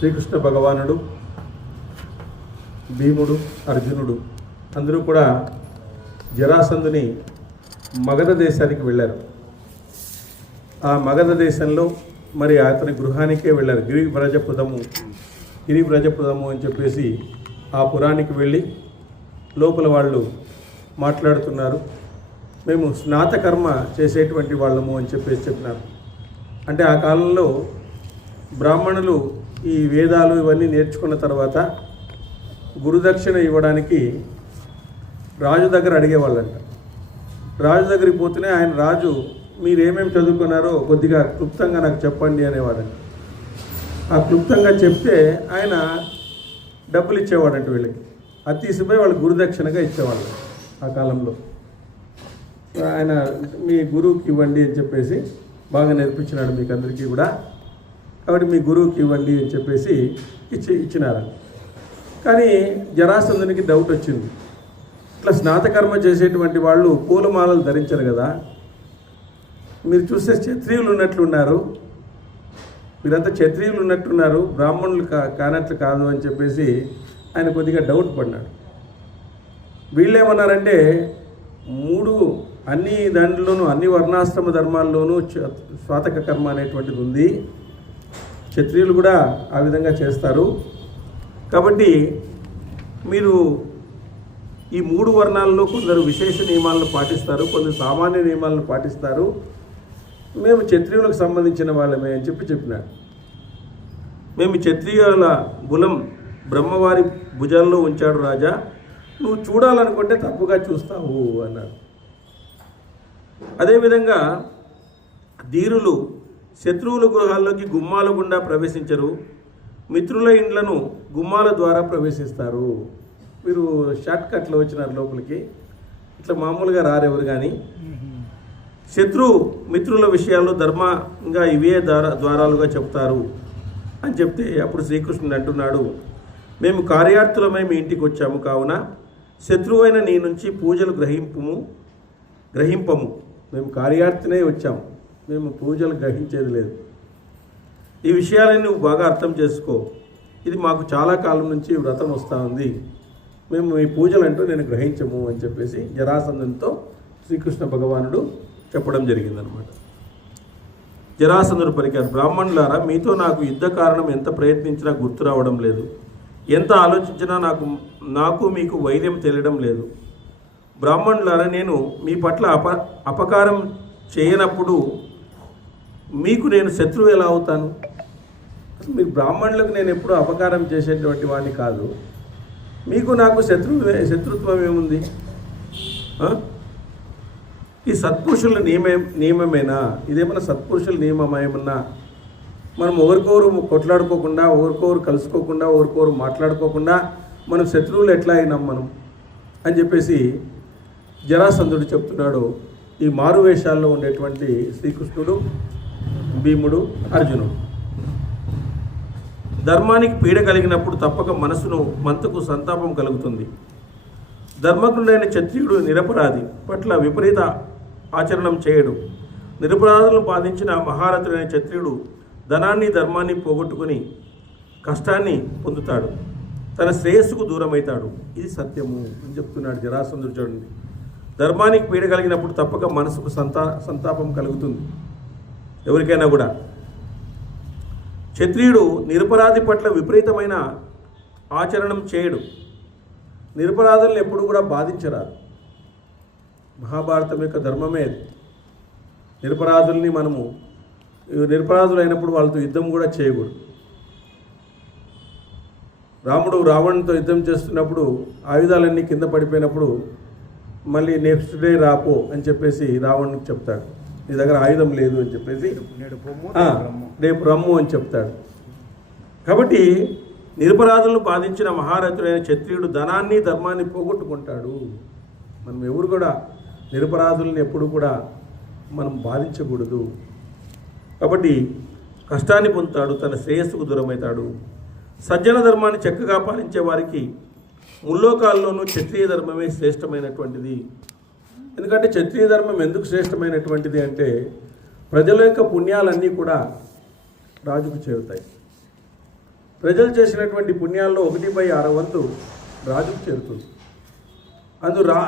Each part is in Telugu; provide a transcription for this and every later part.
శ్రీకృష్ణ భగవానుడు, భీముడు, అర్జునుడు అందరూ కూడా జరాసంధుని మగధ దేశానికి వెళ్ళారు. ఆ మగధ దేశంలో మరి అతని గృహానికే వెళ్ళారు. గిరివ్రజపుదము అని చెప్పేసి ఆ పురానికి వెళ్ళి లోపల వాళ్ళు మాట్లాడుతున్నారు. మేము స్నాతకర్మ చేసేటువంటి వాళ్ళము అని చెప్పేసి చెప్పినారు. అంటే ఆ కాలంలో బ్రాహ్మణులు ఈ వేదాలు ఇవన్నీ నేర్చుకున్న తర్వాత గురుదక్షిణ ఇవ్వడానికి రాజు దగ్గర అడిగేవాళ్ళంట. రాజు దగ్గరికి పోతేనే ఆయన రాజు మీరేమేమి చదువుకున్నారో కొద్దిగా క్లుప్తంగా నాకు చెప్పండి అనేవాడంట. ఆ క్లుప్తంగా చెప్తే ఆయన డబ్బులు ఇచ్చేవాడంట వీళ్ళకి. అది తీసిపోయి వాళ్ళు గురుదక్షిణగా ఇచ్చేవాళ్ళు ఆ కాలంలో. ఆయన మీ గురువుకి ఇవ్వండి అని చెప్పేసి బాగా నేర్పించినాడు మీకు అందరికీ కూడా, కాబట్టి మీ గురువుకి ఇవ్వండి అని చెప్పేసి ఇచ్చినారు. కానీ జరాసంధునికి డౌట్ వచ్చింది. ఇట్లా స్నాతకర్మ చేసేటువంటి వాళ్ళు పూలమాలలు ధరించరు కదా, మీరు చూస్తే క్షత్రియులు ఉన్నట్లున్నారు, మీరంతా క్షత్రియులు ఉన్నట్టున్నారు, బ్రాహ్మణులు కానట్లు కాదు అని చెప్పేసి ఆయన కొద్దిగా డౌట్ పడినాడు. వీళ్ళేమన్నారంటే అన్ని దాంట్లోనూ అన్ని వర్ణాశ్రమ ధర్మాల్లోనూ స్వాతక కర్మ అనేటువంటిది ఉంది, క్షత్రియులు కూడా ఆ విధంగా చేస్తారు, కాబట్టి మీరు ఈ 3 వర్ణాల్లో కొందరు విశేష నియమాలను పాటిస్తారు, కొందరు సామాన్య నియమాలను పాటిస్తారు, మేము క్షత్రియులకు సంబంధించిన వాళ్ళమే అని చెప్పినాడు. మేము క్షత్రియుల బులం బ్రహ్మవారి భుజాల్లో ఉంచాడు రాజా, నువ్వు చూడాలనుకుంటే తప్పుగా చూస్తావు అన్నాడు. అదేవిధంగా ధీరులు శత్రువుల గృహాల్లోకి గుమ్మాల గుండా ప్రవేశించరు, మిత్రుల ఇండ్లను గుమ్మాల ద్వారా ప్రవేశిస్తారు. మీరు షార్ట్ కట్లో వచ్చినారు లోపలికి, ఇట్లా మామూలుగా రారెవరు. కానీ మిత్రుల విషయాల్లో ధర్మంగా ఇవే ద్వారాలుగా చెప్తారు అని చెప్తే అప్పుడు శ్రీకృష్ణుడు అంటున్నాడు, మేము కార్యార్థులమై మీ ఇంటికి వచ్చాము, కావున శత్రువైన నీ నుంచి పూజలు గ్రహింపము. మేము కార్యార్థినే వచ్చాము, మేము పూజలు గ్రహించేది లేదు. ఈ విషయాలని నువ్వు బాగా అర్థం చేసుకో, ఇది మాకు చాలా కాలం నుంచి వ్రతం వస్తూ ఉంది, మేము ఈ పూజలు అంటూ నేను గ్రహించము అని చెప్పేసి జరాసంధునితో శ్రీకృష్ణ భగవానుడు చెప్పడం జరిగిందనమాట. జరాసంధుడు పలికారు, బ్రాహ్మణులారా, మీతో నాకు యుద్ధ కారణం ఎంత ప్రయత్నించినా గుర్తు రావడం లేదు, ఎంత ఆలోచించినా నాకు మీకు వైర్యం తెలియడం లేదు. బ్రాహ్మణులారా, నేను మీ పట్ల అపకారం చేయనప్పుడు మీకు నేను శత్రువు ఎలా అవుతాను? మీరు బ్రాహ్మణులకు నేను ఎప్పుడూ అపకారం చేసేటువంటి వాడిని కాదు, మీకు నాకు శత్రుత్వం ఏముంది? ఈ సత్పురుషుల నియమమేనా? ఇదేమన్నా సత్పురుషుల నియమమేమన్నా? మనం ఒకరికొరు కొట్లాడుకోకుండా, ఒకరికొరు కలుసుకోకుండా, ఒకరికొరు మాట్లాడుకోకుండా మనం శత్రువులు ఎట్లా అయినాం మనం అని చెప్పేసి జరాసంధుడు చెప్తున్నాడు. ఈ మారువేషాల్లో ఉండేటువంటి శ్రీకృష్ణుడు, భీముడు, అర్జునుడు. ధర్మానికి పీడ కలిగినప్పుడు తప్పక మనసుకు సంతాపం కలుగుతుంది. ధర్మజ్ఞుడైన క్షత్రియుడు నిరపరాధి పట్ల విపరీత ఆచరణం చేయడు. నిరపరాధులను బాధించిన మహారథుడైన క్షత్రియుడు ధనాన్ని ధర్మాన్ని పోగొట్టుకుని కష్టాన్ని పొందుతాడు, తన శ్రేయస్సుకు దూరమవుతాడు. ఇది సత్యము అని చెప్తున్నాడు జరాసంధుడు. చూడండి, ధర్మానికి పీడ కలిగినప్పుడు తప్పక మనసుకు సంతాపం కలుగుతుంది ఎవరికైనా కూడా. క్షత్రియుడు నిరపరాధి పట్ల విపరీతమైన ఆచరణం చేయడు. నిరపరాధులను ఎప్పుడు కూడా బాధించరాదు. మహాభారతం యొక్క ధర్మమే అది. నిరపరాధులు అయినప్పుడు వాళ్ళతో యుద్ధం కూడా చేయకూడదు. రాముడు రావణునితో యుద్ధం చేస్తున్నప్పుడు ఆయుధాలన్నీ కింద పడిపోయినప్పుడు మళ్ళీ నెక్స్ట్ డే రాపో అని చెప్పేసి రావణునికి చెప్తాడు, నీ దగ్గర ఆయుధం లేదు అని చెప్పేసి, రేపు రమ్ము అని చెప్తాడు. కాబట్టి నిరపరాధులను బాధించిన మహారథుడైన క్షత్రియుడు ధనాన్ని ధర్మాన్ని పోగొట్టుకుంటాడు. మనం ఎవరు కూడా నిరపరాధులను ఎప్పుడు కూడా మనం బాధించకూడదు. కాబట్టి కష్టాన్ని పొందుతాడు, తన శ్రేయస్సుకు దూరమవుతాడు. సజ్జన ధర్మాన్ని చక్కగా పాలించే వారికి ముల్లోకాల్లోనూ క్షత్రియ ధర్మమే శ్రేష్టమైనటువంటిది. ఎందుకంటే క్షత్రియ ధర్మం ఎందుకు శ్రేష్టమైనటువంటిది అంటే ప్రజల యొక్క పుణ్యాలన్నీ కూడా రాజుకు చేరుతాయి. ప్రజలు చేసినటువంటి పుణ్యాల్లో 1/6 వంతు రాజుకు చేరుతుంది.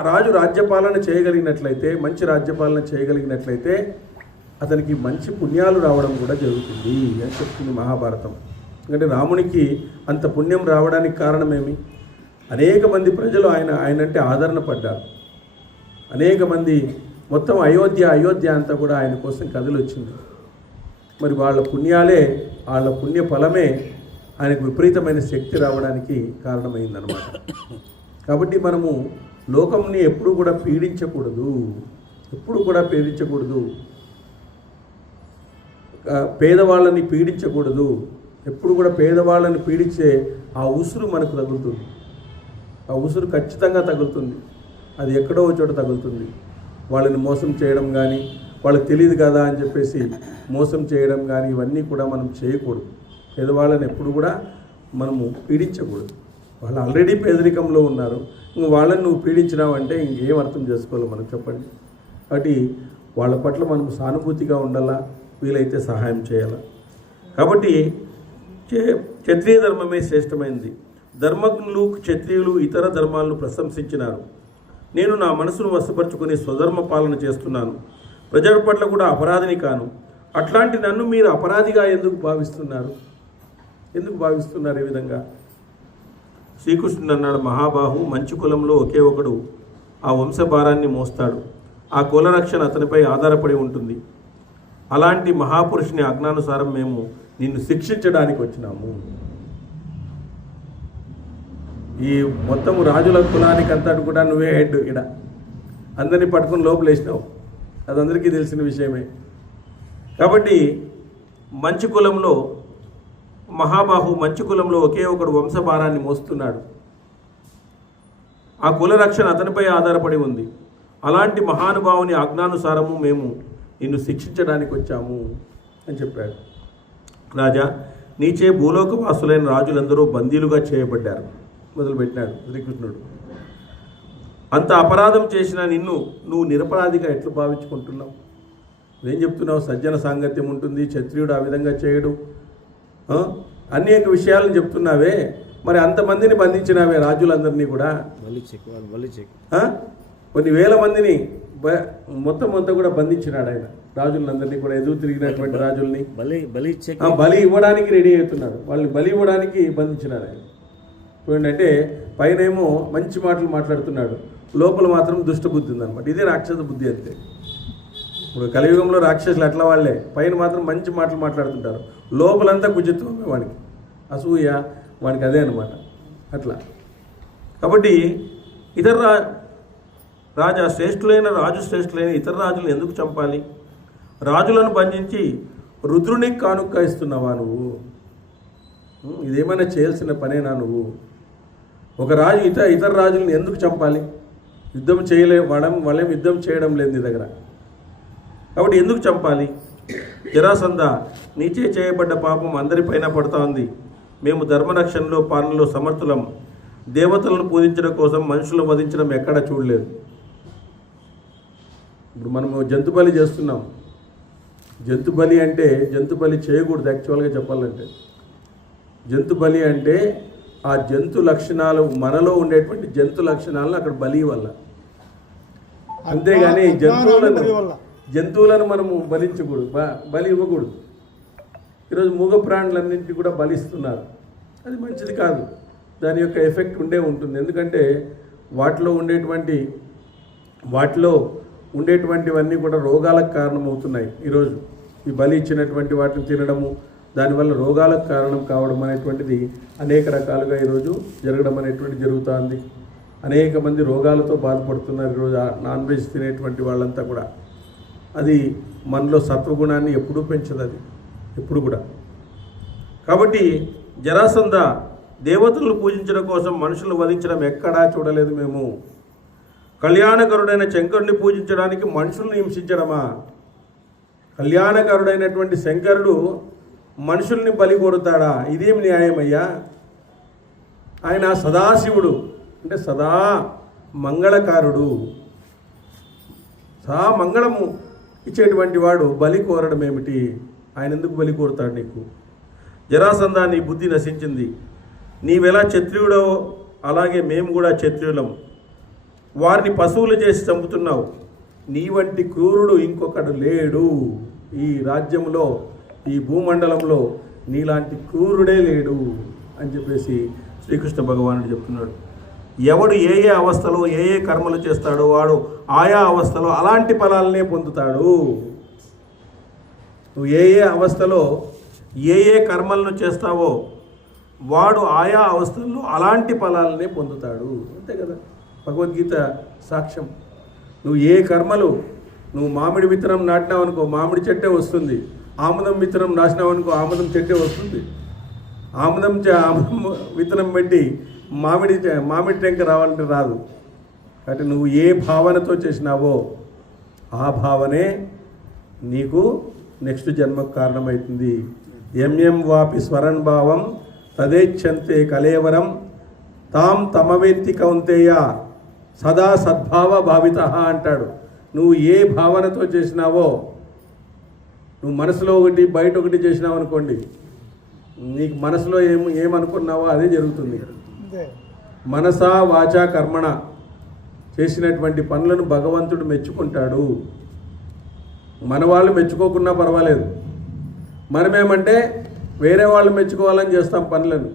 రాజు రాజ్యపాలన చేయగలిగినట్లయితే, మంచి రాజ్యపాలన చేయగలిగినట్లయితే అతనికి మంచి పుణ్యాలు రావడం కూడా జరుగుతుంది అని చెప్తుంది మహాభారతం. ఎందుకంటే రామునికి అంత పుణ్యం రావడానికి కారణమేమి? అనేక మంది ప్రజలు ఆయనంటే ఆదరణ పడ్డారు. అనేక మంది మొత్తం అయోధ్య అంతా కూడా ఆయన కోసం కథలు వచ్చింది. మరి వాళ్ళ పుణ్యాలే, వాళ్ళ పుణ్య ఫలమే ఆయనకు విపరీతమైన శక్తి రావడానికి కారణమైందనమాట. కాబట్టి మనము లోకంని ఎప్పుడు కూడా పీడించకూడదు, పేదవాళ్ళని పీడించకూడదు. ఎప్పుడు కూడా పేదవాళ్ళని పీడించే ఆ ఉసురు మనకు తగులుతుంది. ఆ ఉసురు ఖచ్చితంగా తగులుతుంది. అది ఎక్కడో చోట తగులుతుంది. వాళ్ళని మోసం చేయడం కానీ, వాళ్ళకి తెలియదు కదా అని చెప్పేసి మోసం చేయడం కానీ, ఇవన్నీ కూడా మనం చేయకూడదు. పేదవాళ్ళని ఎప్పుడు కూడా మనము పీడించకూడదు. వాళ్ళు ఆల్రెడీ పేదరికంలో ఉన్నారు, ఇంక వాళ్ళని నువ్వు పీడించినావంటే ఇంకేం అర్థం చేసుకోవాలి మనం, చెప్పండి. కాబట్టి వాళ్ళ పట్ల మనం సానుభూతిగా ఉండాలా, వీలైతే సహాయం చేయాలా. కాబట్టి క్షత్రియ ధర్మమే శ్రేష్టమైనది. ధర్మజ్ఞులు క్షత్రియులు ఇతర ధర్మాలను ప్రశంసించినారు. నేను నా మనసును వశపరుచుకుని స్వధర్మ పాలన చేస్తున్నాను. ప్రజల పట్ల కూడా అపరాధిని కాను. అట్లాంటి నన్ను మీరు అపరాధిగా ఎందుకు భావిస్తున్నారు ఈ విధంగా? శ్రీకృష్ణుడు అన్నాడు, మహాబాహు, మంచి కులంలో ఒకే ఒకడు ఆ వంశభారాన్ని మోస్తాడు. ఆ కుల రక్షణ అతనిపై ఆధారపడి ఉంటుంది. అలాంటి మహాపురుషుని ఆజ్ఞానుసారం మేము నిన్ను శిక్షించడానికి వచ్చినాము. ఈ మొత్తం రాజుల కులానికి అంతటి కూడా నువ్వే హెడ్. ఇక్కడ అందరినీ పట్టుకుని లోపలేసినావు, అది అందరికీ తెలిసిన విషయమే. కాబట్టి మంచి కులంలో మంచి కులంలో ఒకే ఒకడు వంశభారాన్ని మోస్తున్నాడు. ఆ కుల రక్షణ అతనిపై ఆధారపడి ఉంది. అలాంటి మహానుభావుని ఆజ్ఞానుసారము మేము నిన్ను శిక్షించడానికి వచ్చాము అని చెప్పాడు. రాజా, నీచే భూలోకవాసులైన రాజులందరూ బందీలుగా చేయబడ్డారు మొదలుపెట్టినాడు శ్రీకృష్ణుడు. అంత అపరాధం చేసిన నువ్వు నిరపరాధిగా ఎట్లు భావించుకుంటున్నావు? నువ్వేం చెప్తున్నావు? సజ్జన సాంగత్యం ఉంటుంది, క్షత్రియుడు ఆ విధంగా చేయడు, అనేక విషయాలను చెప్తున్నావే. మరి అంతమందిని బంధించినావే రాజులందరినీ కూడా, కొన్ని వేల మందిని మొత్తం అంతా కూడా బంధించినాడు ఆయన. రాజులందరినీ కూడా, ఎదురు తిరిగినటువంటి రాజుల్ని బలి ఇవ్వడానికి రెడీ అవుతున్నాడు. వాళ్ళని బలి ఇవ్వడానికి బంధించినాడు ఆయన. చూడండి, అంటే పైన ఏమో మంచి మాటలు మాట్లాడుతున్నాడు, లోపల మాత్రం దుష్టబుద్ధి ఉందన్నమాట. ఇదే రాక్షస బుద్ధి అంతే. ఇప్పుడు కలియుగంలో రాక్షసులు అట్లా వాళ్ళే, పైన మాత్రం మంచి మాటలు మాట్లాడుతుంటారు, లోపలంతా కుచిత్వమే వానికి, అసూయ వానికి, అదే అనమాట అట్లా. కాబట్టి రాజు శ్రేష్ఠులైన ఇతర రాజులను ఎందుకు చంపాలి? రాజులను బంధించి రుద్రునికి కానుక ఇస్తున్నావా నువ్వు? ఇదేమైనా చేయాల్సిన పనేనా నువ్వు? ఒక రాజు ఇతర రాజులను ఎందుకు చంపాలి? యుద్ధం వాళ్ళేం యుద్ధం చేయడం లేదు నీ దగ్గర, కాబట్టి ఎందుకు చంపాలి? జరాసంధ, నీచే చేయబడ్డ పాపం అందరిపైన పడుతూ ఉంది. మేము ధర్మరక్షణలో పాలనలో సమర్థులం. దేవతలను పూజించడం కోసం మనుషులను వధించడం ఎక్కడా చూడలేదు. ఇప్పుడు మనము జంతు బలి చేస్తున్నాం. జంతు బలి చేయకూడదు. యాక్చువల్గా చెప్పాలంటే జంతు బలి అంటే ఆ జంతు లక్షణాలు, మనలో ఉండేటువంటి జంతు లక్షణాలను అక్కడ బలి వల్ల, అంతేగాని జంతువులను మనము బలి ఇవ్వకూడదు. ఈరోజు మూగ ప్రాణులన్నింటినీ కూడా బలిస్తున్నారు. అది మంచిది కాదు. దాని యొక్క ఎఫెక్ట్ ఉంటుంది. ఎందుకంటే వాటిలో ఉండేటువంటివన్నీ కూడా రోగాలకు కారణమవుతున్నాయి. ఈరోజు ఈ బలి ఇచ్చినటువంటి వాటిని తినడము, దానివల్ల రోగాలకు కారణం కావడం అనేటువంటిది అనేక రకాలుగా ఈరోజు జరగడం అనేటువంటి జరుగుతుంది. అనేక మంది రోగాలతో బాధపడుతున్నారు ఈరోజు నాన్ వెజ్ తినేటువంటి వాళ్ళంతా కూడా. అది మనలో సత్వగుణాన్ని ఎప్పుడూ పెంచదు, అది ఎప్పుడు కూడా. కాబట్టి జరాసంధ, దేవతలను పూజించడం కోసం మనుషులను వధించడం ఎక్కడా చూడలేదు మేము. కళ్యాణకరుడైన శంకరుడిని పూజించడానికి మనుషుల్ని హింసించడమా? కళ్యాణకరుడైనటువంటి శంకరుడు మనుషుల్ని బలి కోరుతాడా? ఇదేమి న్యాయమయ్యా? ఆయన సదాశివుడు, అంటే సదా మంగళకారుడు, సదా మంగళము ఇచ్చేటువంటి వాడు బలి కోరడం ఏమిటి? ఆయన ఎందుకు బలి కోరుతాడు నీకు? జరాసంధా నీ బుద్ధి నశించింది. నీవెలా క్షత్రియుడో అలాగే మేము కూడా క్షత్రియులం. వారిని పశువులు చేసి చంపుతున్నావు. నీ వంటి క్రూరుడు ఇంకొకడు లేడు ఈ రాజ్యంలో, ఈ భూమండలంలో నీలాంటి క్రూరుడే లేడు అని చెప్పేసి శ్రీకృష్ణ భగవానుడు చెప్తున్నాడు. ఎవడు ఏ ఏ అవస్థలో ఏ ఏ కర్మలు చేస్తాడో వాడు ఆయా అవస్థలో అలాంటి ఫలాలనే పొందుతాడు. నువ్వు ఏ ఏ అవస్థలో ఏ ఏ కర్మలను చేస్తావో వాడు ఆయా అవస్థల్లో అలాంటి ఫలాలనే పొందుతాడు. అంతే కదా భగవద్గీత సాక్ష్యం. నువ్వు ఏ కర్మలు, నువ్వు మామిడి విత్తనం నాటినావు అనుకో మామిడి చెట్టే వస్తుంది. ఆముదం విత్తనం నాటినావు అనుకో ఆముదం చెట్టే వస్తుంది. ఆముదం విత్తనం పెట్టి మామిడి టెంక రావాలంటే రాదు. కాబట్టి నువ్వు ఏ భావనతో చేసినావో ఆ భావనే నీకు నెక్స్ట్ జన్మకు కారణమవుతుంది. ఎం వాపి స్వరన్ భావం తదేచ్ఛంతే కలేవరం తాం తమవేత్తి కౌంతేయ సదా సద్భావ భావిత అంటాడు. నువ్వు ఏ భావనతో చేసినావో, నువ్వు మనసులో ఒకటి బయట ఒకటి చేసినావు అనుకోండి, నీకు మనసులో ఏమనుకున్నావో అదే జరుగుతుంది. మనసా వాచా కర్మణ చేసినటువంటి పనులను భగవంతుడు మెచ్చుకుంటాడు. మన వాళ్ళు మెచ్చుకోకున్నా పర్వాలేదు, మనమేమంటే వేరే వాళ్ళు మెచ్చుకోవాలని చేస్తాం పనులను.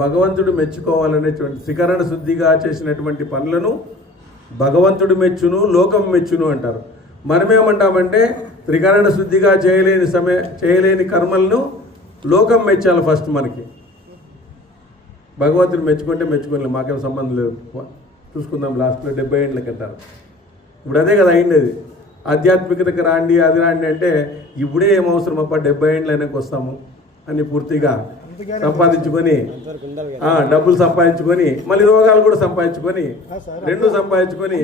భగవంతుడు మెచ్చుకోవాలనేటువంటి త్రికరణ శుద్ధిగా చేసినటువంటి పనులను భగవంతుడు మెచ్చును, లోకం మెచ్చును అంటారు. మనమేమంటామంటే త్రికరణ శుద్ధిగా చేయలేని కర్మలను లోకం మెచ్చాలి ఫస్ట్. మనకి భగవంతుడు మెచ్చుకుంటే మెచ్చుకోలేదు, మాకేం సంబంధం లేదు, చూసుకుందాం లాస్ట్లో 70 ఏళ్ళకి అంటారు. ఇప్పుడు అదే కదా అయిండేది. ఆధ్యాత్మికతకి రాండి అది రాండి అంటే ఇప్పుడే ఏం అవసరం అప్ప 70 ఏళ్ళ వెనక్కి వస్తాము అని పూర్తిగా సంపాదించుకొని డబ్బులు సంపాదించుకొని మళ్ళీ రోగాలు కూడా సంపాదించుకొని రెండు సంపాదించుకొని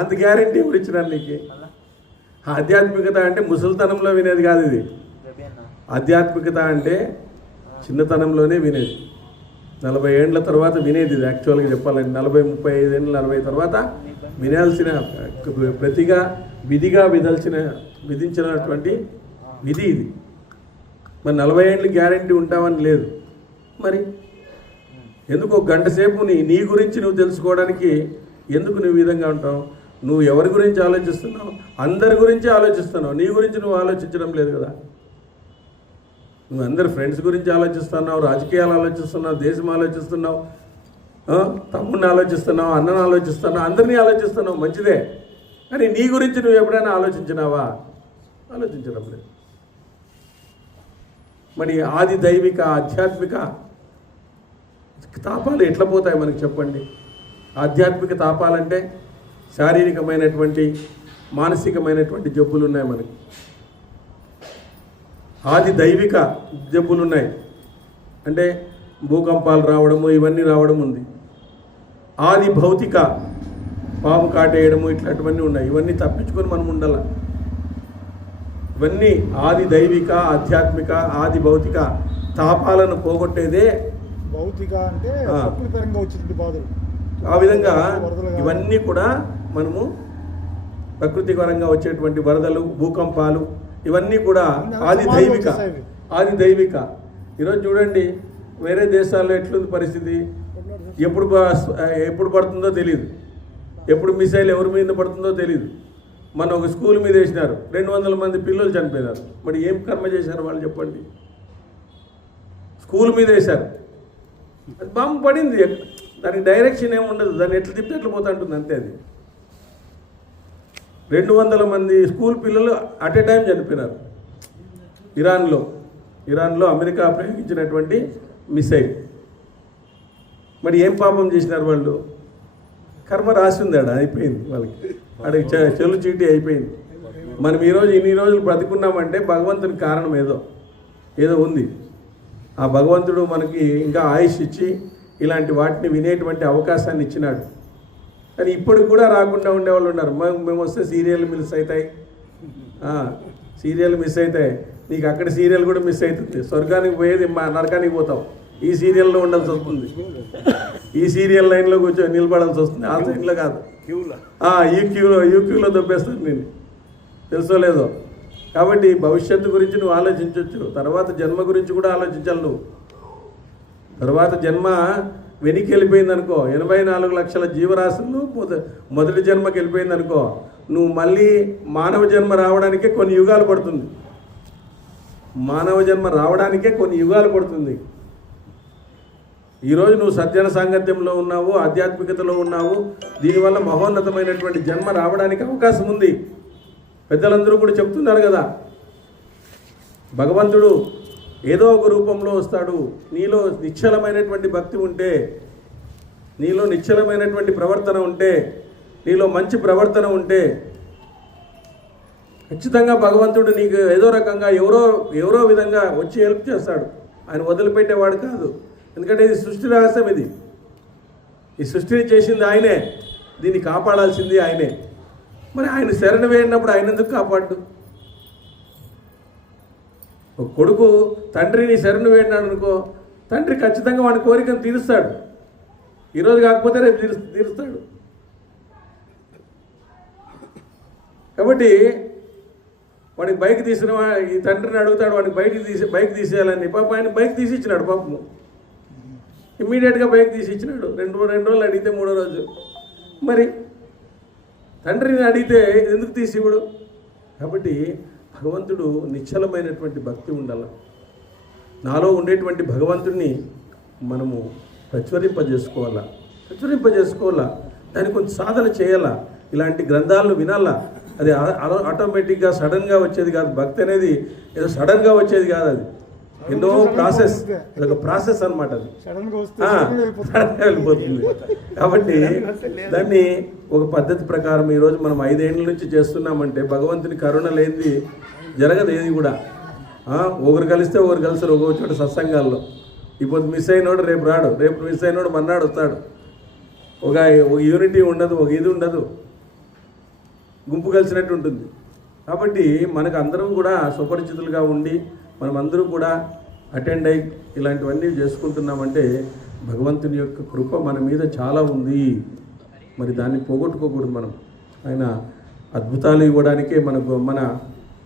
అంత గ్యారంటీ ఎవరు ఇచ్చినారు నీకు? ఆధ్యాత్మికత అంటే ముసలితనంలో వినేది కాదు. ఇది ఆధ్యాత్మికత అంటే చిన్నతనంలోనే వినేది. 40 ఏళ్ళ తర్వాత వినేది. ఇది యాక్చువల్గా చెప్పాలంటే 40, 35 ఏళ్ళు 40 తర్వాత వినాల్సిన ప్రతిగా విధిగా విధించినటువంటి విధి ఇది. మరి 40 ఏళ్ళు గ్యారంటీ ఉంటామని లేదు. మరి ఎందుకు ఒక గంట సేపు నీ గురించి నువ్వు తెలుసుకోవడానికి ఎందుకు నువ్వు విధంగా ఉంటావు? నువ్వు ఎవరి గురించి ఆలోచిస్తున్నావు? అందరి గురించి ఆలోచిస్తున్నావు, నీ గురించి నువ్వు ఆలోచించడం లేదు కదా. నువ్వు అందరి ఫ్రెండ్స్ గురించి ఆలోచిస్తున్నావు, రాజకీయాలు ఆలోచిస్తున్నావు, దేశం ఆలోచిస్తున్నావు, తమ్ముడిని ఆలోచిస్తున్నావు, అన్నను ఆలోచిస్తున్నావు, అందరినీ ఆలోచిస్తున్నావు, మంచిదే. కానీ నీ గురించి నువ్వు ఎప్పుడైనా ఆలోచించినావా? ఆలోచించడం లేదు. మరి ఆది దైవిక ఆధ్యాత్మిక తాపాలు ఎట్లా పోతాయి మనకి చెప్పండి? ఆధ్యాత్మిక తాపాలంటే శారీరకమైనటువంటి మానసికమైనటువంటి జబ్బులు ఉన్నాయి మనకి. ఆది దైవిక జబ్బులు ఉన్నాయి అంటే భూకంపాలు రావడము ఇవన్నీ రావడం ఉంది. ఆది భౌతిక పాము కాటేయడము ఇట్లాంటివన్నీ ఉన్నాయి. ఇవన్నీ తప్పించుకొని మనం ఉండాల. ఇవన్నీ ఆది దైవిక ఆధ్యాత్మిక ఆది భౌతిక తాపాలను పోగొట్టేదే భౌతిక అంటే వచ్చింది బాధలు. ఆ విధంగా ఇవన్నీ కూడా మనము ప్రకృతిపరంగా వచ్చేటువంటి వరదలు భూకంపాలు ఇవన్నీ కూడా ఆది దైవిక. ఈరోజు చూడండి వేరే దేశాల్లో ఎట్లుంది పరిస్థితి, ఎప్పుడు పడుతుందో తెలియదు, ఎప్పుడు మిసైల్ ఎవరి మీద పడుతుందో తెలియదు. మన ఒక స్కూల్ మీద వేసినారు, 200 మంది పిల్లలు చనిపోయినారు. మరి ఏం కర్మ చేశారు వాళ్ళు చెప్పండి? స్కూల్ మీద వేశారు, బాంబు పడింది, దానికి డైరెక్షన్ ఏమి ఉండదు, దాన్ని ఎట్లా తిప్పి ఎట్లా పోతా ఉంటుంది అంతే. అది 200 మంది స్కూల్ పిల్లలు అట్ ఏ టైం చనిపోయినారు. ఇరాన్లో అమెరికా ప్రయోగించినటువంటి మిసైల్. మరి ఏం పాపం చేసినారు వాళ్ళు? కర్మ రాసింది, అయిపోయింది వాళ్ళకి, ఆడికి చెల్లు చీటీ అయిపోయింది. మనం ఇన్ని రోజులు బ్రతికున్నామంటే భగవంతుని కారణం ఏదో ఉంది. ఆ భగవంతుడు మనకి ఇంకా ఆయుష్ ఇచ్చి ఇలాంటి వాటిని వినేటువంటి అవకాశాన్ని ఇచ్చినాడు. కానీ ఇప్పటికి కూడా రాకుండా ఉండేవాళ్ళు ఉన్నారు. మేము వస్తే సీరియల్ మిస్ అవుతాయి, సీరియల్ మిస్ అవుతాయి, నీకు అక్కడ సీరియల్ కూడా మిస్ అవుతుంది. స్వర్గానికి పోయేది నరకానికి పోతావు, ఈ సీరియల్లో ఉండాల్సి వస్తుంది, ఈ సీరియల్ లైన్లో కూర్చొని నిలబడాల్సి వస్తుంది, ఆ సైన్లో కాదు, ఈ క్యూలో దొబ్బేస్తాను నేను, తెలుసో లేదో. కాబట్టి భవిష్యత్తు గురించి నువ్వు ఆలోచించవచ్చు, తర్వాత జన్మ గురించి కూడా ఆలోచించాలి నువ్వు. తర్వాత జన్మ వెనక్కి వెళ్ళిపోయింది అనుకో, 84 లక్షల జీవరాశులు మొదటి జన్మకి వెళ్ళిపోయింది అనుకో, నువ్వు మళ్ళీ మానవ జన్మ రావడానికే కొన్ని యుగాలు పడుతుంది. మానవ జన్మ రావడానికే కొన్ని యుగాలు పడుతుంది. ఈరోజు నువ్వు సజ్జన సాంగత్యంలో ఉన్నావు, ఆధ్యాత్మికతలో ఉన్నావు, దీనివల్ల మహోన్నతమైనటువంటి జన్మ రావడానికి అవకాశం ఉంది. పెద్దలందరూ కూడా చెప్తున్నారు కదా, భగవంతుడు ఏదో ఒక రూపంలో వస్తాడు. నీలో నిశ్చలమైనటువంటి భక్తి ఉంటే, నీలో నిశ్చలమైనటువంటి ప్రవర్తన ఉంటే, నీలో మంచి ప్రవర్తన ఉంటే ఖచ్చితంగా భగవంతుడు నీకు ఏదో రకంగా ఎవరో విధంగా వచ్చి హెల్ప్ చేస్తాడు. ఆయన వదిలిపెట్టేవాడు కాదు. ఎందుకంటే ఇది సృష్టి రహస్యం. ఈ సృష్టిని చేసింది ఆయనే, దీన్ని కాపాడాల్సింది ఆయనే. మరి ఆయన శరణ వేడినప్పుడు ఆయన ఎందుకు కాపాడు? ఒక కొడుకు తండ్రిని శరణు వేడినాడు అనుకో, తండ్రి ఖచ్చితంగా వాడి కోరికను తీరుస్తాడు. ఈరోజు కాకపోతే రేపు తీరుస్తాడు. కాబట్టి వాడికి బైక్ తీసిన ఈ తండ్రిని అడుగుతాడు, వాడికి బైక్ తీసేయాలని. పాప ఆయన బైక్ తీసి ఇచ్చినాడు. పాపము ఇమ్మీడియట్గా బైక్ తీసి ఇచ్చినాడు. రెండు రోజులు అడిగితే మూడో రోజు. మరి తండ్రిని అడిగితే ఎందుకు తీసి ఇవ్వడు? కాబట్టి భగవంతుడు నిశ్చలమైనటువంటి భక్తి ఉండాలి. నాలో ఉండేటువంటి భగవంతుడిని మనము ప్రచురింపజేసుకోవాలా. దానికి కొంచెం సాధన చేయాలా. ఇలాంటి గ్రంథాలను వినాలా. అది ఆటోమేటిక్గా సడన్గా వచ్చేది కాదు. భక్తి అనేది ఏదో సడన్గా వచ్చేది కాదు. అది ఎన్నో ప్రాసెస్, అదొక ప్రాసెస్ అనమాట. అది సడన్గా వెళ్ళిపోతుంది. కాబట్టి దాన్ని ఒక పద్ధతి ప్రకారం ఈరోజు మనం 5 ఏళ్ళ నుంచి చేస్తున్నామంటే భగవంతుని కరుణ లేనిది జరగదు ఏది కూడా. ఒకరు కలిస్తే ఒకరు కలిసారు ఒక చోట సత్సంగాల్లో. ఇప్పుడు మిస్ అయినోడు రేపు రాడు, రేపు మిస్ అయినోడు మన్నాడు వస్తాడు. ఒక యూనిటీ ఉండదు, ఒక ఇది ఉండదు, గుంపు కలిసినట్టు ఉంటుంది. కాబట్టి మనకు అందరం కూడా సుపరిచితులుగా ఉండి మనం అందరూ కూడా అటెండ్ అయ్యి ఇలాంటివన్నీ చేసుకుంటున్నామంటే భగవంతుని యొక్క కృప మన మీద చాలా ఉంది. మరి దాన్ని పోగొట్టుకోకూడదు మనం. ఆయన అద్భుతాలు ఇవ్వడానికే మన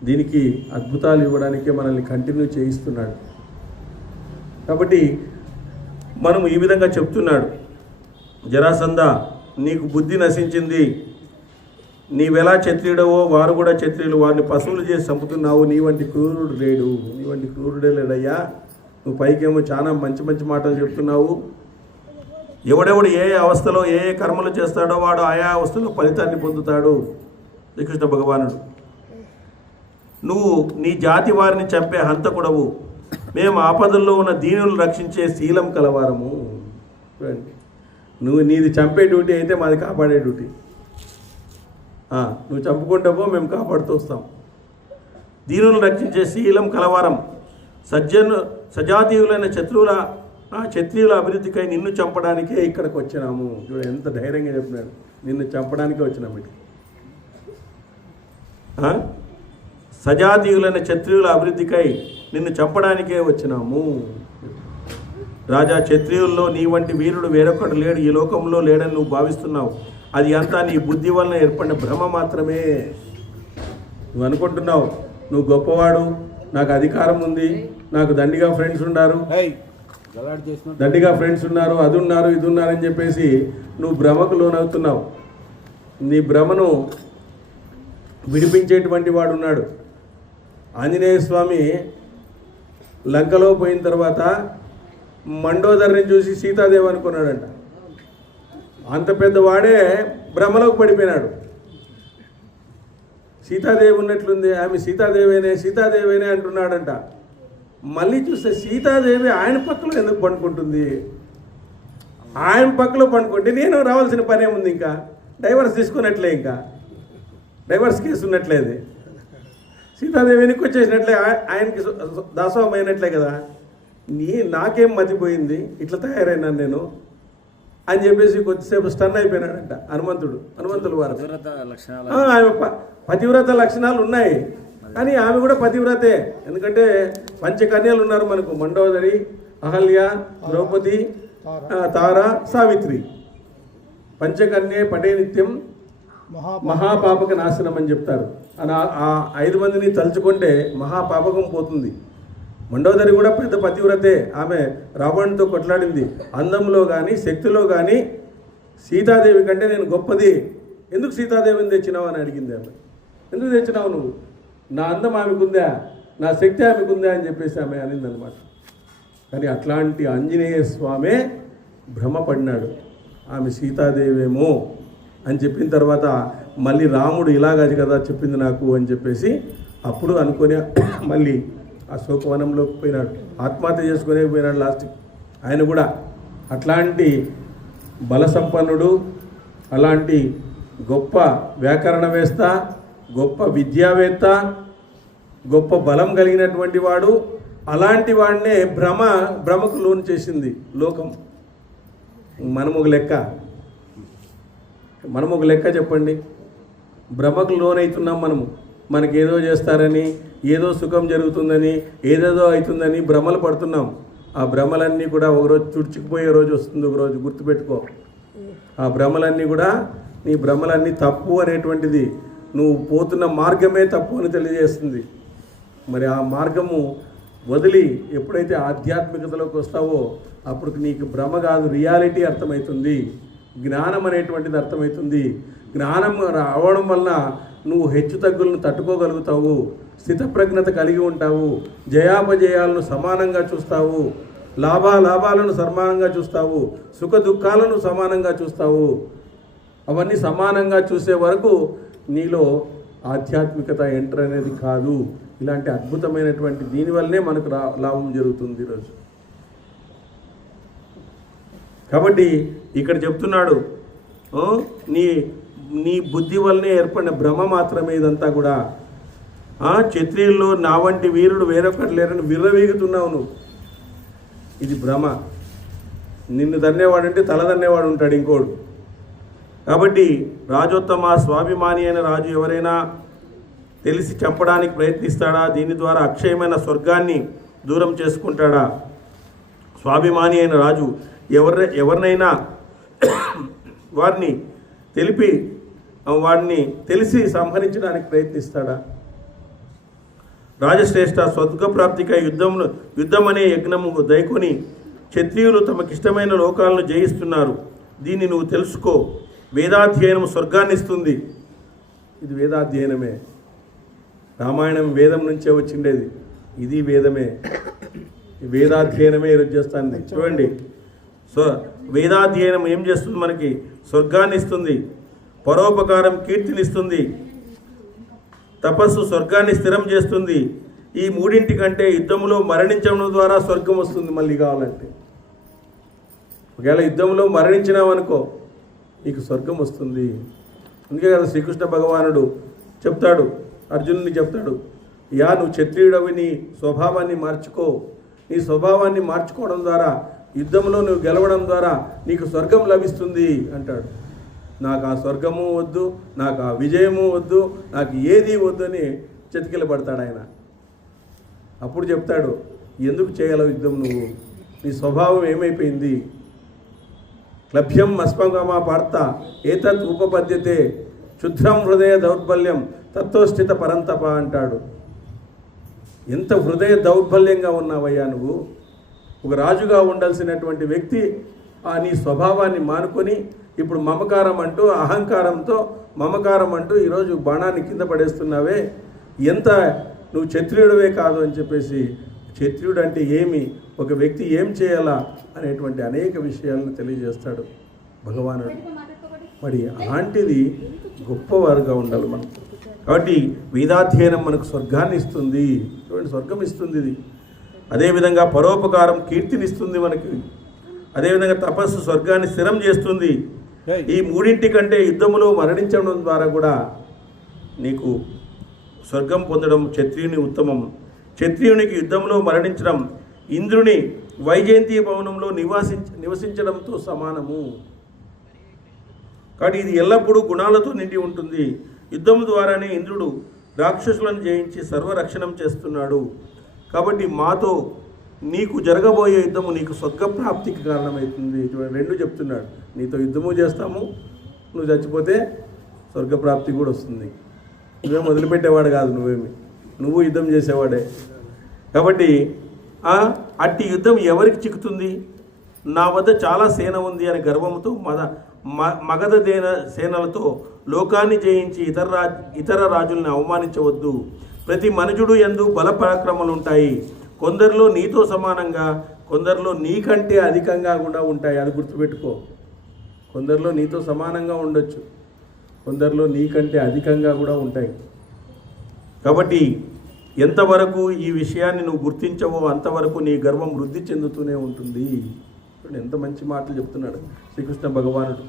దీనికి అద్భుతాలు ఇవ్వడానికే మనల్ని కంటిన్యూ చేయిస్తున్నాడు. కాబట్టి మనం ఈ విధంగా చెప్తున్నాడు, జరాసంధ నీకు బుద్ధి నశించింది, నీవెలా క్షత్రియుడవో వారు కూడా క్షత్రియులు, వారిని పశువులు చేసి చంపుతున్నావు, నీ వంటి క్రూరుడే లేడయ్యా. నువ్వు పైకేమో చాలా మంచి మంచి మాటలు చెప్తున్నావు. ఎవడెవడు ఏ అవస్థలో ఏ కర్మలు చేస్తాడో వాడు ఆయా అవస్థలో ఫలితాన్ని పొందుతాడు. శ్రీకృష్ణ భగవానుడు, నువ్వు నీ జాతి వారిని చంపే హంతకుడవు, మేము ఆపదల్లో ఉన్న దీనులు రక్షించే శీలం కలవారము. నీది చంపే డ్యూటీ అయితే మాది కాపాడే డ్యూటీ. నువ్వు చంపుకుంటావో మేము కాపాడుతూ వస్తాం. దీనులను రక్షించే శీలం కలవారం, సజాతీయులైన క్షత్రియుల అభివృద్ధికై నిన్ను చంపడానికే ఇక్కడికి వచ్చినాము. చూడు ఎంత ధైర్యంగా చెప్పినాడు, నిన్ను చంపడానికే వచ్చినాము. సజాతీయులైన క్షత్రియుల అభివృద్ధికై నిన్ను చంపడానికే వచ్చినాము. రాజా, క్షత్రియుల్లో నీ వంటి వీరుడు వేరొకడు లేడు, ఈ లోకంలో లేడని నువ్వు భావిస్తున్నావు. అది అంతా నీ బుద్ధి వలన ఏర్పడిన భ్రమ మాత్రమే. నువ్వు అనుకుంటున్నావు నువ్వు గొప్పవాడు, నాకు అధికారం ఉంది, నాకు దండిగా ఫ్రెండ్స్ ఉన్నారు, అది ఉన్నారు ఇది ఉన్నారని చెప్పేసి నువ్వు భ్రమకు లోనవుతున్నావు. నీ భ్రమను విడిపించేటువంటి వాడు ఉన్నాడు. ఆంజనేయ స్వామి లంకలో పోయిన తర్వాత మండోదరిని చూసి సీతాదేవి అనుకున్నాడంట. అంత పెద్దవాడే భ్రమలోకి పడిపోయినాడు. సీతాదేవి ఉన్నట్లుంది, ఆమె సీతాదేవేనే అంటున్నాడంట. మళ్ళీ చూస్తే సీతాదేవి ఆయన పక్కలో ఎందుకు పండుకుంటుంది? ఆయన పక్కలో పండుకుంటే నేను రావాల్సిన పనే ఉంది. ఇంకా డైవర్స్ తీసుకున్నట్లే, ఇంకా డైవర్స్ కేసు ఉన్నట్లేదు. సీతాదేవి వెనక్కి వచ్చేసినట్లే, ఆయనకి దాసోహం అయినట్లే కదా. నాకేం మతిపోయింది, ఇట్లా తయారైనాను నేను అని చెప్పేసి కొద్దిసేపు స్టన్ అయిపోయినాడంట హనుమంతుల వారు. ఆమె పతివ్రత లక్షణాలు ఉన్నాయి, కానీ ఆమె కూడా పతివ్రతే. ఎందుకంటే పంచకన్యలు ఉన్నారు మనకు, మండోదరి, అహల్య, ద్రౌపది, తార, సావిత్రి. పంచకన్యే పటే నిత్యం మహాపాపక నాశనం అని చెప్తారు. ఆ 5 మందిని తలుచుకుంటే మహాపాపకం పోతుంది. మండోదరి కూడా పెద్ద పతివ్రతే. ఆమె రావణుడితో కొట్లాడింది. అందంలో కానీ శక్తిలో కానీ సీతాదేవి కంటే నేను గొప్పది. ఎందుకు సీతాదేవిని తెచ్చినావు అని అడిగింది ఆమె. ఎందుకు తెచ్చినావు నువ్వు? నా అందం ఆమెకుందా, నా శక్తి ఆమెకుందా అని చెప్పేసి ఆమె అనిందనమాట. కానీ అట్లాంటి ఆంజనేయ స్వామే భ్రమపడినాడు, ఆమె సీతాదేవేమో అని చెప్పిన తర్వాత మళ్ళీ రాముడు ఇలాగది కదా చెప్పింది నాకు అని చెప్పేసి అప్పుడు అనుకొని మళ్ళీ ఆ శోకవనంలోకి పోయినాడు. ఆత్మహత్య చేసుకునే పోయినాడు లాస్ట్కి. ఆయన కూడా అట్లాంటి బల సంపన్నుడు, అలాంటి గొప్ప వ్యాకరణవేత్త, గొప్ప విద్యావేత్త, గొప్ప బలం కలిగినటువంటి వాడు. అలాంటి వాడినే భ్రమకు లోను చేసింది లోకం. మనం ఒక లెక్క చెప్పండి. భ్రమకు లోనవుతున్నాం మనము. మనకేదో చేస్తారని, ఏదో సుఖం జరుగుతుందని, ఏదేదో అవుతుందని భ్రమలు పడుతున్నాం. ఆ భ్రమలన్నీ కూడా ఒకరోజు తుడుచుకుపోయే రోజు వస్తుంది. ఒకరోజు గుర్తుపెట్టుకో. ఆ భ్రమలన్నీ కూడా నీ భ్రమలన్నీ తప్పు అనేటువంటిది, నువ్వు పోతున్న మార్గమే తప్పు అని తెలియజేస్తుంది. మరి ఆ మార్గము వదిలి ఎప్పుడైతే ఆధ్యాత్మికతలోకి వస్తావో అప్పుడు నీకు భ్రమ కాదు, రియాలిటీ అర్థమవుతుంది. జ్ఞానం అనేటువంటిది అర్థమవుతుంది. జ్ఞానం రావడం వలన నువ్వు హెచ్చు తగ్గులను తట్టుకోగలుగుతావు, స్థితప్రజ్ఞత కలిగి ఉంటావు, జయాపజయాలను సమానంగా చూస్తావు, లాభాలను సమానంగా చూస్తావు, సుఖ దుఃఖాలను సమానంగా చూస్తావు. అవన్నీ సమానంగా చూసే వరకు నీలో ఆధ్యాత్మికత ఎంటర్ అనేది కాదు. ఇలాంటి అద్భుతమైనటువంటి దీనివల్లనే మనకు లాభం జరుగుతుంది ఈరోజు. కాబట్టి ఇక్కడ చెప్తున్నాడు, నీ బుద్ధి వల్లనే ఏర్పడిన భ్రమ మాత్రమే ఇదంతా కూడా. క్షత్రియుల్లో నా వంటి వీరుడు వేరొకటి లేరని విర్రవీగుతున్నావు నువ్వు. ఇది భ్రమ. నిన్ను దన్నేవాడంటే తల దన్నేవాడు ఉంటాడు ఇంకోడు. కాబట్టి రాజోత్తమ, స్వాభిమాని అయిన రాజు ఎవరైనా తెలిసి చంపడానికి ప్రయత్నిస్తాడా? దీని ద్వారా అక్షయమైన స్వర్గాన్ని దూరం చేసుకుంటాడా? స్వాభిమాని అయిన రాజు ఎవరినైనా వారిని తెలిసి సంహరించడానికి ప్రయత్నిస్తాడా? రాజశ్రేష్ఠ, స్వర్గప్రాప్తికై యుద్ధం అనే యజ్ఞము దైకొని క్షత్రియులు తమకిష్టమైన లోకాలను జయిస్తున్నారు. దీన్ని నువ్వు తెలుసుకో. వేదాధ్యయనం స్వర్గాన్ని ఇస్తుంది. ఇది వేదాధ్యయనమే. రామాయణం వేదం నుంచే వచ్చిండేది. ఇది వేదమే. వేదాధ్యయనమే ఈరోజు చేస్తుంది. చూడండి, వేదాధ్యయనం ఏం చేస్తుంది? మనకి స్వర్గాన్ని ఇస్తుంది, పరోపకారం కీర్తినిస్తుంది, తపస్సు స్వర్గాన్ని స్థిరం చేస్తుంది. ఈ మూడింటి కంటే యుద్ధంలో మరణించడం ద్వారా స్వర్గం వస్తుంది. మళ్ళీ కావాలంటే ఒకవేళ యుద్ధంలో మరణించినావనుకో నీకు స్వర్గం వస్తుంది. అందుకే కదా శ్రీకృష్ణ భగవానుడు చెప్తాడు, అర్జునుని చెప్తాడు, నువ్వు క్షత్రియుడవి నీ స్వభావాన్ని మార్చుకో. నీ స్వభావాన్ని మార్చుకోవడం ద్వారా, యుద్ధంలో నువ్వు గెలవడం ద్వారా నీకు స్వర్గం లభిస్తుంది అంటాడు. నాకు ఆ స్వర్గము వద్దు, నాకు ఆ విజయము వద్దు, నాకు ఏది వద్దు అని చతికిల పడతాడు ఆయన. అప్పుడు చెప్తాడు, ఎందుకు చేయగలవు యుద్ధం? నువ్వు నీ స్వభావం ఏమైపోయింది? క్లభ్యం అస్పగమా పార్త ఏతత్ ఉపపద్యతే క్షుద్రం హృదయ దౌర్బల్యం తత్వస్థిత పరంతప అంటాడు. ఎంత హృదయ దౌర్బల్యంగా ఉన్నావయ్యా నువ్వు. ఒక రాజుగా ఉండాల్సినటువంటి వ్యక్తి నీ స్వభావాన్ని మానుకొని ఇప్పుడు మమకారం అంటూ, అహంకారంతో మమకారం అంటూ ఈరోజు బాణాన్ని కింద పడేస్తున్నావే. ఎంత నువ్వు క్షత్రియుడవే కాదు అని చెప్పేసి, క్షత్రియుడు అంటే ఏమి, ఒక వ్యక్తి ఏం చేయాలా అనేటువంటి అనేక విషయాలను తెలియజేస్తాడు భగవానుడు. మరి అలాంటిది గొప్పవారుగా ఉండాలి మనం. కాబట్టి వేదాధ్యయనం మనకు స్వర్గాన్ని ఇస్తుంది. చూడండి, స్వర్గం ఇస్తుంది ఇది. అదేవిధంగా పరోపకారం కీర్తినిస్తుంది మనకి. అదేవిధంగా తపస్సు స్వర్గాన్ని స్థిరం చేస్తుంది. ఈ మూడింటి కంటే యుద్ధములో మరణించడం ద్వారా కూడా నీకు స్వర్గం పొందడం క్షత్రియుని ఉత్తమం. క్షత్రియునికి యుద్ధంలో మరణించడం ఇంద్రుని వైజయంతి భవనంలో నివసించడంతో సమానము. కాబట్టి ఇది ఎల్లప్పుడూ గుణాలతో నిండి ఉంటుంది. యుద్ధం ద్వారానే ఇంద్రుడు రాక్షసులను జయించి సర్వరక్షణం చేస్తున్నాడు. కాబట్టి మాతో నీకు జరగబోయే యుద్ధము నీకు స్వర్గప్రాప్తికి కారణమవుతుంది. రెండు చెప్తున్నాడు, నీతో యుద్ధము చేస్తాము, నువ్వు చచ్చిపోతే స్వర్గప్రాప్తి కూడా వస్తుంది. నువ్వేం వదిలిపెట్టేవాడు కాదు, నువ్వు యుద్ధం చేసేవాడే. కాబట్టి అట్టి యుద్ధం ఎవరికి చిక్కుతుంది? నా వద్ద చాలా సేన ఉంది అనే గర్వంతో మగధ సేనలతో లోకాన్ని జయించి ఇతర రాజుల్ని అవమానించవద్దు. ప్రతి మనుజుడు యందు బల పరాక్రమాలు ఉంటాయి. కొందరిలో నీతో సమానంగా, కొందరిలో నీకంటే అధికంగా కూడా ఉంటాయి. అది గుర్తుపెట్టుకో. కొందరిలో నీతో సమానంగా ఉండొచ్చు, కొందరిలో నీకంటే అధికంగా కూడా ఉంటాయి. కాబట్టి ఎంతవరకు ఈ విషయాన్ని నువ్వు గుర్తించవో అంతవరకు నీ గర్వం వృద్ధి చెందుతూనే ఉంటుంది. ఎంత మంచి మాటలు చెప్తున్నాడు శ్రీకృష్ణ భగవానుడు.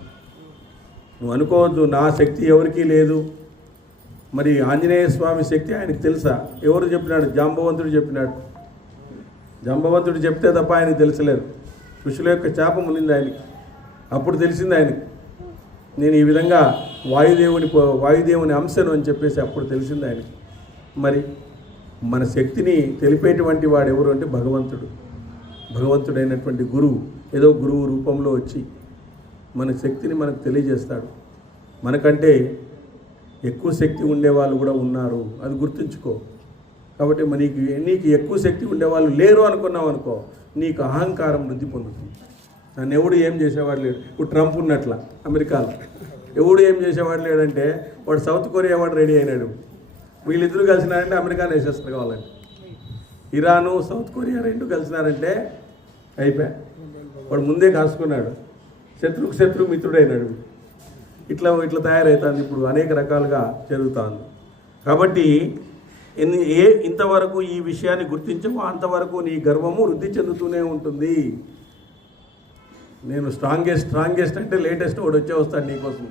నువ్వు అనుకోవద్దు నా శక్తి ఎవరికీ లేదు. మరి ఆంజనేయ స్వామి శక్తి ఆయనకు తెలుసా? ఎవరు చెప్పినాడు? జాంబవంతుడు చెప్పినాడు. జాంబవంతుడు చెప్తే తప్ప ఆయనకు తెలుసలేదు. ఋషుల యొక్క శాపం ఉన్నింది ఆయనకి. అప్పుడు తెలిసింది ఆయనకి, నేను ఈ విధంగా వాయుదేవుని అంశను అని చెప్పేసి అప్పుడు తెలిసింది ఆయనకి. మరి మన శక్తిని తెలిపేటువంటి వాడు ఎవరు అంటే భగవంతుడైనటువంటి గురువు. ఏదో గురువు రూపంలో వచ్చి మన శక్తిని మనకు తెలియజేస్తాడు. మనకంటే ఎక్కువ శక్తి ఉండేవాళ్ళు కూడా ఉన్నారు, అది గుర్తుంచుకో. కాబట్టి నీకు ఎక్కువ శక్తి ఉండేవాళ్ళు లేరు అనుకున్నావు అనుకో, నీకు అహంకారం వృద్ధి పొందుతుంది. నన్ను ఎవడు ఏం చేసేవాడు లేడు. ఇప్పుడు ట్రంప్ ఉన్నట్ల అమెరికాలో ఎవడు ఏం చేసేవాడు లేడంటే వాడు సౌత్ కొరియా వాడు రెడీ అయినాడు. వీళ్ళిద్దరూ కలిసినారంటే అమెరికాని వేసేస్తారు కావాలండి. ఇరాను సౌత్ కొరియా రెండు కలిసినారంటే అయిపోయా. వాడు ముందే కాసుకున్నాడు, శత్రువుకు శత్రువు మిత్రుడైనాడు. ఇట్లా తయారవుతుంది. ఇప్పుడు అనేక రకాలుగా జరుగుతుంది. కాబట్టి ఇంతవరకు ఈ విషయాన్ని గుర్తించవు అంతవరకు నీ గర్వము వృద్ధి చెందుతూనే ఉంటుంది. నేను స్ట్రాంగెస్ట్ అంటే లేటెస్ట్ వాడు వస్తాడు నీకోసం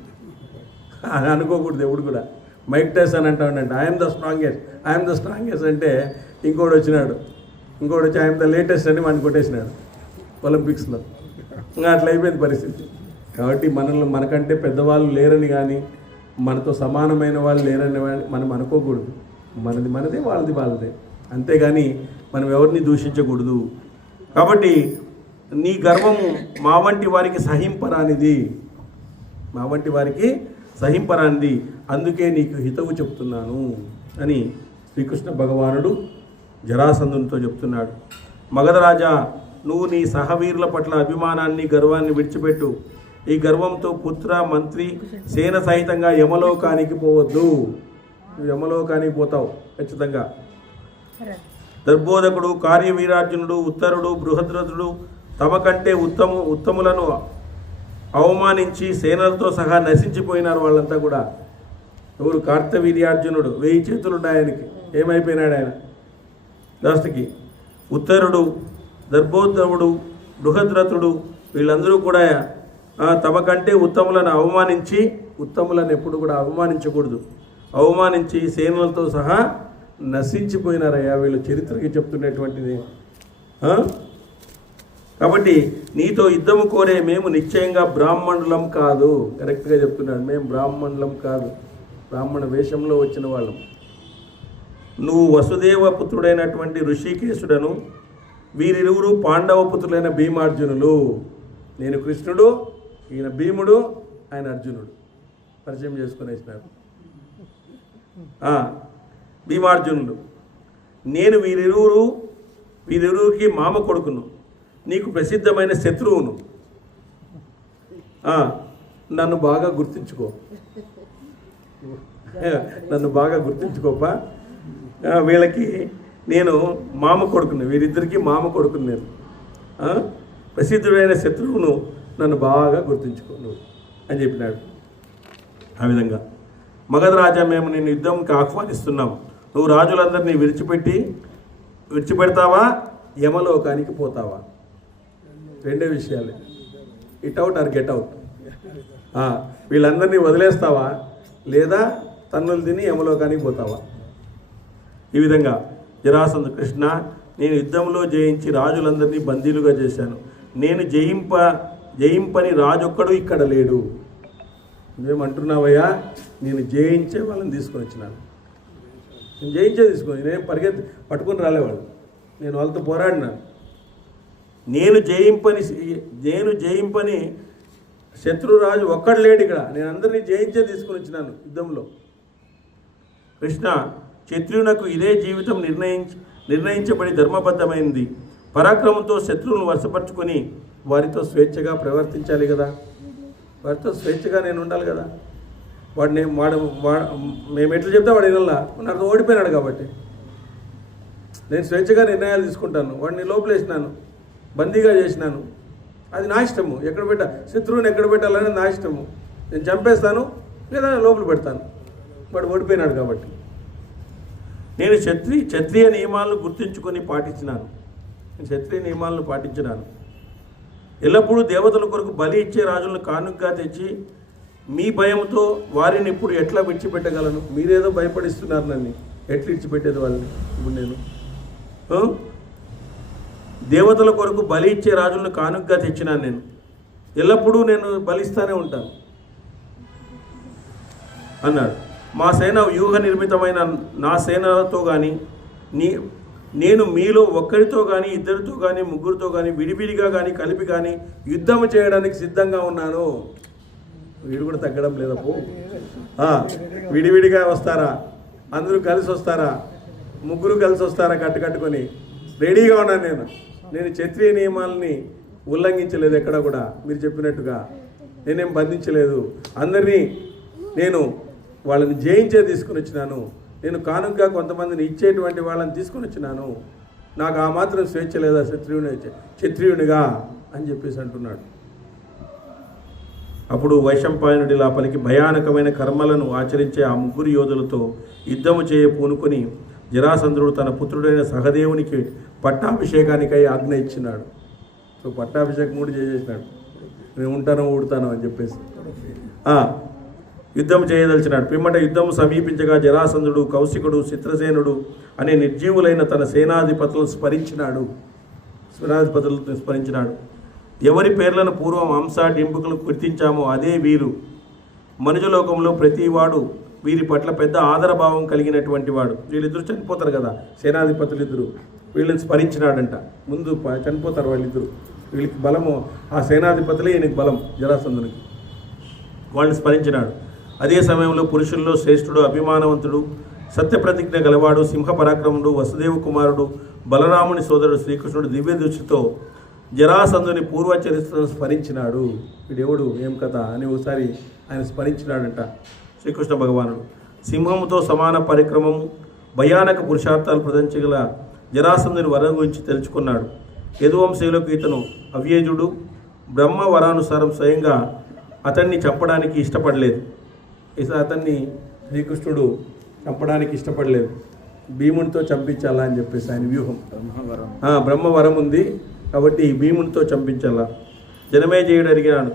అని అనుకోకూడదు ఎప్పుడు కూడా. మైక్ టైసన్ అంటాడంటే ఐఎమ్ ద స్ట్రాంగెస్ట్ అంటే ఇంకోటి వచ్చి ఐఎమ్ ద లేటెస్ట్ అని వాడిని కొట్టేసినాడు ఒలింపిక్స్లో. ఇంకా అట్లా అయిపోయింది పరిస్థితి. కాబట్టి మనకంటే పెద్దవాళ్ళు లేరని కానీ మనతో సమానమైన వాళ్ళు లేరని మనం అనుకోకూడదు. మనదే వాళ్ళదే, అంతేగాని మనం ఎవరిని దూషించకూడదు. కాబట్టి నీ గర్వము మా వంటి వారికి సహింపరానిది, అందుకే నీకు హితవు చెప్తున్నాను అని శ్రీకృష్ణ భగవానుడు జరాసంధునితో చెప్తున్నాడు. మగధరాజా, నువ్వు నీ సహవీరుల పట్ల అభిమానాన్ని గర్వాన్ని విడిచిపెట్టు. ఈ గర్వంతో పుత్ర మంత్రి సేన సహితంగా యమలోకానికి పోవద్దు. నువ్వు యమలోకానికి పోతావు ఖచ్చితంగా. దర్బోధకుడు, కార్యవీరార్జునుడు, ఉత్తరుడు, బృహద్రథుడు తమ కంటే ఉత్తములను అవమానించి సేనలతో సహా నశించిపోయినారు. వాళ్ళంతా కూడా ఎవరు? కార్తవీర్యార్జునుడు 1000 చేతులున్నాయి ఆయనకి, ఏమైపోయినాడు ఆయన లాస్ట్కి. ఉత్తరుడు, దర్భోద్ధవుడు, బృహద్రథుడు వీళ్ళందరూ కూడా తమ కంటే ఉత్తములను అవమానించి, ఉత్తములను ఎప్పుడు కూడా అవమానించకూడదు, అవమానించి సేనలతో సహా నశించిపోయినారయ్యా వీళ్ళు. చరిత్రకి చెప్తున్నటువంటిది. కాబట్టి నీతో యుద్ధము కోరే మేము నిశ్చయంగా బ్రాహ్మణులం కాదు. కరెక్ట్గా చెప్తున్నాడు, మేము బ్రాహ్మణులం కాదు, బ్రాహ్మణ వేషంలో వచ్చిన వాళ్ళం. నువ్వు వసుదేవ పుత్రుడైనటువంటి ఋషికేశుడను, వీరిరువురు పాండవ పుత్రులైన భీమార్జునులు. నేను కృష్ణుడు, ఈయన భీముడు, ఆయన అర్జునుడు. పరిచయం చేసుకునేసినారు భీమార్జునులు. నేను వీరిరువురికి మామ కొడుకును, నీకు ప్రసిద్ధమైన శత్రువును. నన్ను బాగా గుర్తుంచుకోపా. వీళ్ళకి నేను మామ కొడుకును, వీరిద్దరికీ మామ కొడుకును నేను. ప్రసిద్ధుడైన శత్రువును నన్ను బాగా గుర్తుంచుకో నువ్వు అని చెప్పినాడు. ఆ విధంగా మగధరాజా, మేము నిన్ను యుద్ధంకి ఆహ్వానిస్తున్నాం. నువ్వు రాజులందరినీ విడిచిపెడతావా, యమలోకానికి పోతావా? రెండే విషయాలే, it out or get out. వీళ్ళందరినీ వదిలేస్తావా, లేదా తన్నులు తిని యమలోకానికి పోతావా? ఈ విధంగా జరాసంధు, కృష్ణ, నేను యుద్ధంలో జయించి రాజులందరినీ బందీలుగా చేశాను. నేను జయింపని రాజొక్కడు ఇక్కడ లేడు. నువ్వేమంటున్నావయ్యా? నేను జయించే వాళ్ళని తీసుకొని వచ్చినాను. నేను తీసుకొని, నేను పట్టుకొని రాలేవాడు, నేను వాళ్ళతో పోరాడినాను. నేను జయింపని శత్రురాజు ఒక్కడు లేడు ఇక్కడ, నేను అందరినీ జయించే తీసుకుని వచ్చినాను యుద్ధంలో. కృష్ణ, క్షత్రియునకు ఇదే జీవితం నిర్ణయించబడి ధర్మబద్ధమైంది. పరాక్రమంతో శత్రువులను వశపరుచుకొని వారితో స్వేచ్ఛగా ప్రవర్తించాలి కదా, వారితో స్వేచ్ఛగా నేను ఉండాలి కదా. మేము ఎట్లా చెప్తా వాడు వినల్లా, నాకు ఓడిపోయినాడు కాబట్టి నేను స్వేచ్ఛగా నిర్ణయాలు తీసుకుంటాను. వాడిని లోపలేసినాను, బందీగా చేసినాను, అది నా ఇష్టము. శత్రువుని ఎక్కడ పెట్టాలనేది నా ఇష్టము. నేను చంపేస్తాను లేదా లోపల పెడతాను, వాడు ఓడిపోయినాడు కాబట్టి. నేను క్షత్రియ నియమాలను గుర్తుంచుకొని పాటించినాను. నేను క్షత్రియ నియమాలను పాటించినాను. ఎల్లప్పుడూ దేవతల కొరకు బలి ఇచ్చే రాజులను కానుకగా తెచ్చి మీ భయంతో వారిని ఇప్పుడు ఎట్లా విడిచిపెట్టగలను? మీరేదో భయపడిస్తున్నారు నన్ను, ఎట్లా విడిచిపెట్టేది వాళ్ళని? ఇప్పుడు నేను దేవతల కొరకు బలి ఇచ్చే రాజులను కానుకగా తెచ్చినాను. నేను ఎల్లప్పుడూ నేను బలిస్తానే ఉంటాను అన్నాడు. మా సేన వ్యూహ నిర్మితమైన నా సేనలతో కానీ నేను మీలో ఒక్కరితో కానీ ఇద్దరితో కానీ ముగ్గురితో కానీ విడివిడిగా కానీ కలిపి కానీ యుద్ధం చేయడానికి సిద్ధంగా ఉన్నాను. వీడు కూడా తగ్గడం లేదప్పు. విడివిడిగా వస్తారా, అందరూ కలిసి వస్తారా, ముగ్గురు కలిసి వస్తారా, కట్టుకొని రెడీగా ఉన్నాను. నేను క్షత్రియ నియమాలని ఉల్లంఘించలేదు ఎక్కడ కూడా, మీరు చెప్పినట్టుగా నేనేం బంధించలేదు. అందరినీ నేను వాళ్ళని జయించే తీసుకుని వచ్చినాను. నేను కానుకగా కొంతమందిని ఇచ్చేటువంటి వాళ్ళని తీసుకుని వచ్చినాను. నాకు ఆ మాత్రం స్వేచ్ఛ లేదా క్షత్రియునిగా అని చెప్పేసి అంటున్నాడు. అప్పుడు వైశంపాయనుడి లోపలికి భయానకమైన కర్మలను ఆచరించే ఆ ముగ్గురు యోధులతో యుద్ధము చేయ పూనుకొని జరాసంధుడు తన పుత్రుడైన సహదేవునికి పట్టాభిషేకానికై ఆజ్ఞ ఇచ్చినాడు. సో పట్టాభిషేకం కూడా చేసేసినాడు. నేను ఉంటానో ఊడతానో అని చెప్పేసి యుద్ధం చేయదలిచినాడు. పిమ్మట యుద్ధం సమీపించగా జరాసంధుడు, కౌశికుడు, చిత్రసేనుడు అనే నిర్జీవులైన తన సేనాధిపతులను స్మరించినాడు. ఎవరి పేర్లను పూర్వం హంస డింబుకలు గుర్తించామో అదే వీరు. మనుజలోకంలో ప్రతివాడు వీరి పట్ల పెద్ద ఆదరభావం కలిగినటువంటి వాడు. వీళ్ళిద్దరూ చనిపోతారు కదా, సేనాధిపతులు ఇద్దరు, వీళ్ళని స్మరించినాడంట. ముందు చనిపోతారు వాళ్ళిద్దరు. వీళ్ళకి బలము ఆ సేనాధిపతులే ఈయనకి బలం, జరాసంధునికి. వాళ్ళని స్మరించినాడు. అదే సమయంలో పురుషుల్లో శ్రేష్ఠుడు, అభిమానవంతుడు, సత్యప్రతిజ్ఞ గలవాడు, సింహ పరాక్రముడు, వసుదేవ కుమారుడు, బలరాముని సోదరుడు శ్రీకృష్ణుడు దివ్య దృష్టితో జరాసంధుని పూర్వ చరిత్రను స్మరించినాడు. వీడెవడు, ఏం కథ అని ఒకసారి ఆయన స్మరించినాడంట శ్రీకృష్ణ భగవానుడు. సింహముతో సమాన పరిక్రమము, భయానక పురుషార్థాలు ప్రదర్శించగల జరాసంధుని వరం గురించి తెలుసుకున్నాడు. యదువంశీయులకు ఇతను అవ్యేజుడు. బ్రహ్మ వరానుసారం స్వయంగా అతన్ని చంపడానికి ఇష్టపడలేదు. అతన్ని శ్రీకృష్ణుడు చంపడానికి ఇష్టపడలేదు. భీమునితో చంపించాలా అని చెప్పేసి ఆయన వ్యూహం. బ్రహ్మవరం ఉంది కాబట్టి భీమునితో చంపించాలా. జనమేజయుడు అడిగినాడు,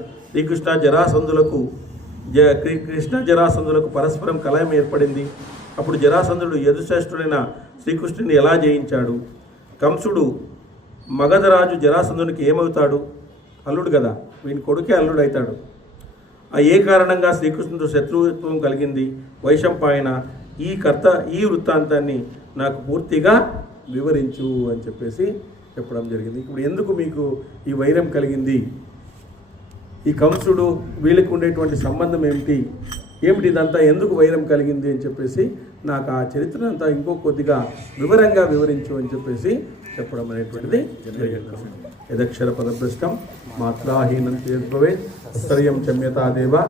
కృష్ణ జరాసంధులకు పరస్పరం కలయం ఏర్పడింది. అప్పుడు జరాసంధుడు యదుశ్రేష్ఠుడైన శ్రీకృష్ణుని ఎలా జయించాడు? కంసుడు మగధరాజు జరాసంధునికి ఏమవుతాడు? అల్లుడు కదా, వీని కొడుకే అల్లుడు అవుతాడు. ఏ కారణంగా శ్రీకృష్ణుడు శత్రుత్వం కలిగింది? వైశంపాయన ఈ వృత్తాంతాన్ని నాకు పూర్తిగా వివరించు అని చెప్పేసి చెప్పడం జరిగింది. ఇప్పుడు ఎందుకు మీకు ఈ వైరం కలిగింది? ఈ కంసుడు వీళ్ళకి ఉండేటువంటి సంబంధం ఏమిటి ఇదంతా ఎందుకు వైరం కలిగింది అని చెప్పేసి నాకు ఆ చరిత్ర అంతా ఇంకో కొద్దిగా వివరంగా వివరించు అని చెప్పేసి చెప్పడం అనేటువంటిది జరిగింది. యదక్షర పదభ్రష్టం మాత్రాహీనం చేద్భవే స్తర్యం చమ్యతాదేవ